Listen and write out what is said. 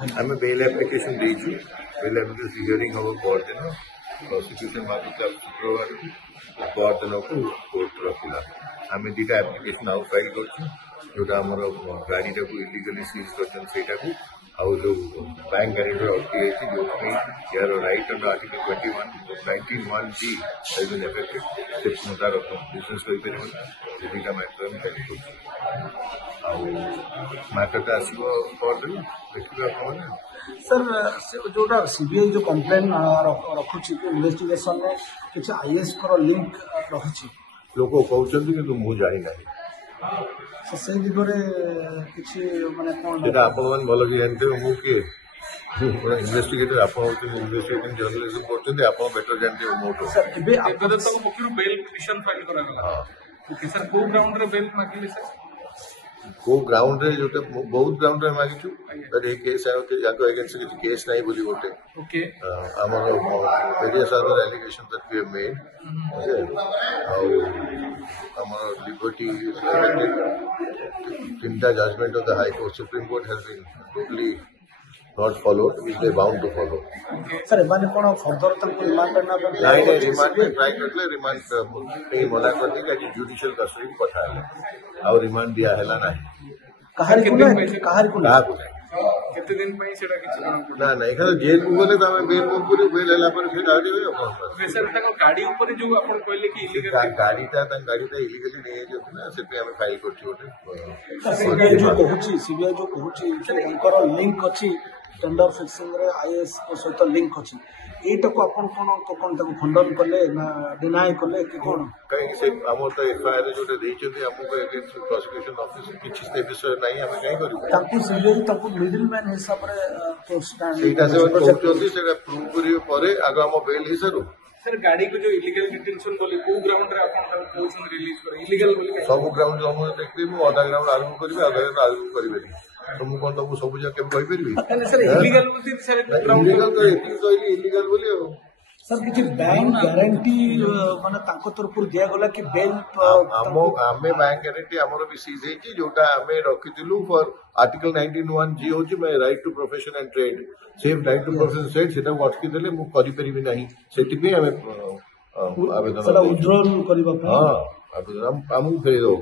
I'm a bail application ଦେଇଛୁ bail application hearing ହବ ପରଦିନ prosecution ମାଗୁଛି ଶୁକ୍ରବାରକୁ ପରଦିନକୁ କୋର୍ଟ ରଖିଲା ଆମେ ଦୁଇଟା ଆପ୍ଲିକେସନ ଆଉ ଫାଇଲ କରିଛୁ ଯୋଉଟା ଆମର ଗାଡ଼ିଟାକୁ ଇଲିଗାଲି ସିଜ୍ କରିଛନ୍ତି ସେଇଟାକୁ ଆଉ ଯୋଉ ବ୍ୟାଙ୍କ ଗାରେଣ୍ଟର ଅଟକି ଯାଇଛି ଯୋଉଥିପାଇଁ ଏହାର right under article 19(1)(g) has been affected ସେ ତାର ବିଜନେସ୍ କରିପାରିବନି ସେ ଦୁଇଟା ମ୍ୟାଟର ଆମେ ଫାଇଲ କରୁଛୁ ଆଉ ମ୍ୟାଟରଟା ଆସିବ ପରଦିନ ଦେଖିବେ ଆପଣମାନେ। सर जोटा सीबीआई जो कंप्लेन रखुची इन्वेस्टिगेशन में किसी आईएएस लिंक रही लोक कहते कि मुझे जानी ना से दिगरे किसी माने कोन आपण भल कि जानते मु किए इन्वेस्टिगेटर आप इन्वेस्टिगेटिंग जर्नलिज्म करते आप बेटर जानते मोटो सर एबे बेल पिटिशन फाइल करा गला ओके सर को ग्राउंड रे बेल मागिले सर को ग्राउंड रे जो बहुत ग्राउंड रे मागिछु बट एक केस है कि याको अगेंस्ट किसी केस नहीं बोली गोटे ओके हमर various other allegation that we have made हमर लिबर्टी तीनटा judgment of the high court supreme court has been totally not followed which they bound to follow sir माने कोन फर्दर तक रिमांड करना पे नहीं रिमांड में ट्राई करले रिमांड नहीं मना कर दी कि जुडिशियल कस्टडी को पठाले और रिमांड दिया हैला नहीं कहार को केते दिन पई सेटा किछ ना नहीं खाली जेल को गले त हमें बेल पूरी बेल हैला पर फिर आ जेबे अपन सर तक गाड़ी ऊपर जो अपन कहले कि इलीगल गाड़ीटा इलीगली नहीं जो ना से पे हमें फाइल करछि ओटे सीबीआई जो कहूची उनकर लिंक अछि टेंडर फिक्सिंग रे आईएएस को सहित लिंक अछि एटा को अपन कोन तक खंडन करले ना डिनाय करले कि कोन कहीं से हमर तो एफआईआर जोटे देइछथि हमको अगेंस्ट प्रोसिक्यूशन ऑफिस किछि से विषय नहीं हमें नहीं करू ताकू सीबीआई ताकू मिडिल मैन हिसाब रे तो स्टैंड एटा से कहउछथि सेटा प्रूव करियो परे आगो हम बेल हिसारो सर गाड़ी को जो इलीगल डिटेंशन बोले को ग्राउंड रे अपन कोन रिलीज करे इलीगल बोले सब ग्राउंड हम देखबे मु आधा ग्राउंड आरंभ करबे आधा ग्राउंड आरंभ करबे तो मु कोन तो सब जगह कहि परबी सर इलीगल बोलती सर ग्राउंड इलीगल तो एथि तो इलीगल बोले हो सर किछि बैंक गारंटी माने ताको तरफ दिया गला कि बेल आमे बैंक गारंटी हमरो भी सीज है कि जोटा हमें रखिथिलु फॉर आर्टिकल 19(1)(g) होची मैं right to profession and trade same right to profession trade सेटा अटकी देले मु करि परिबी नाही सेति पे हमें आवेदन सर विड्रॉल करबा हां आवेदन हम फेर दो